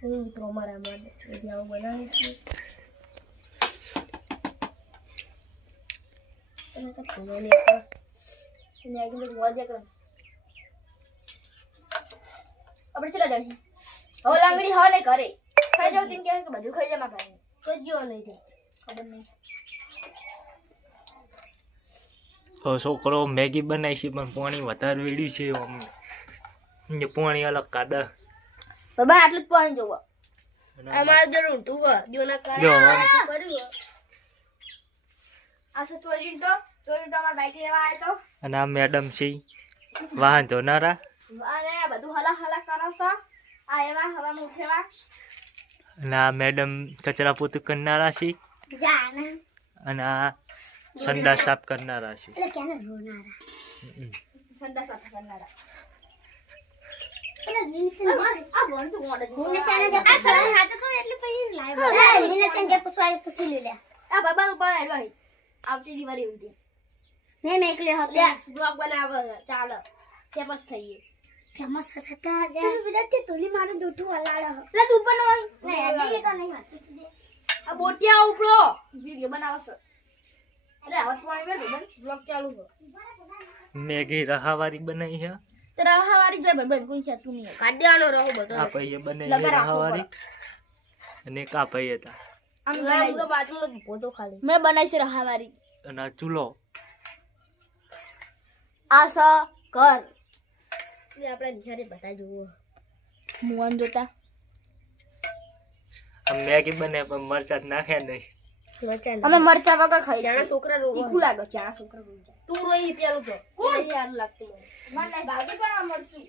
મિત્રો અમારા માટે એટલે આવું બનાવી છું. અને તો ખોવાની એને આગળ એક વાદ્ય કરો આપણે ચલા જાણી હવે લાંગડી હા ને કરે ખાઈ જાવ તેમ કે બધું ખાઈ જાય મારા તો જો નહીં દે ખબર નહીં. તો છોકરો મેગી બનાવી છે પણ પાણી વધારે વેડ્યું છે અમને પાણી અલગ કાઢે બાબા આટલું જ પાણી જોવો. અમારે અમારે જરૂર તું જો ના કરે જો. કર્યું આ સો ચોરી તો ચોરી તો અમાર બાઈક લેવા આવ્યો તો. અને આ મેડમ છે વાહન જોનારા અને બધું હલા હલા કરો છો. આ એવા હવામાં ઉઠેવા. અને આ મેડમ કચરા પોતું કરનારા છે. અને આ સંડા સાફ કરનારા છે. ઠંડા સાફ કરનારા. આવતી દિવાળી ઉધી મેં મેકલે હતો બ્લોગ બનાવ ચાલ ફેમસ થઈએ ફેમસ થતા જા વિરાટ કે તોલી મારો હલાડો તું પણ હોય ને એડી તો નહીં આ બોટિયા ઉપરો વિડિયો બનાવશે અરે હવે તું બ્લોગ ચાલુ મેગી રહાવારી બનાવી છે તો રહાવારી જોઈ ભાઈ કોઈ છે તું નહીં. કાઢ્યાનો રહો બધો. આ ભાઈએ બને રહાવારી અને કા આ ભાઈ હતા આમ તો બાજુમાં ફોટો ખાલી. મેં બનાવી છે રહાવારી અને ચૂલો. આશા કર આપણે નિહારે બતા જુઓ મુવાન જોતા. મેગી બને પણ મરચાં નાખ્યા નહીં. અમે મરચા વગર ખાઈ જાણા છોકરા તીખું લાગે છે આ છોકરા રોઈ તું રોઈ પેલું તો. કોણ? યાર લાગતું મને મને ભાગી પણ આ મરચું.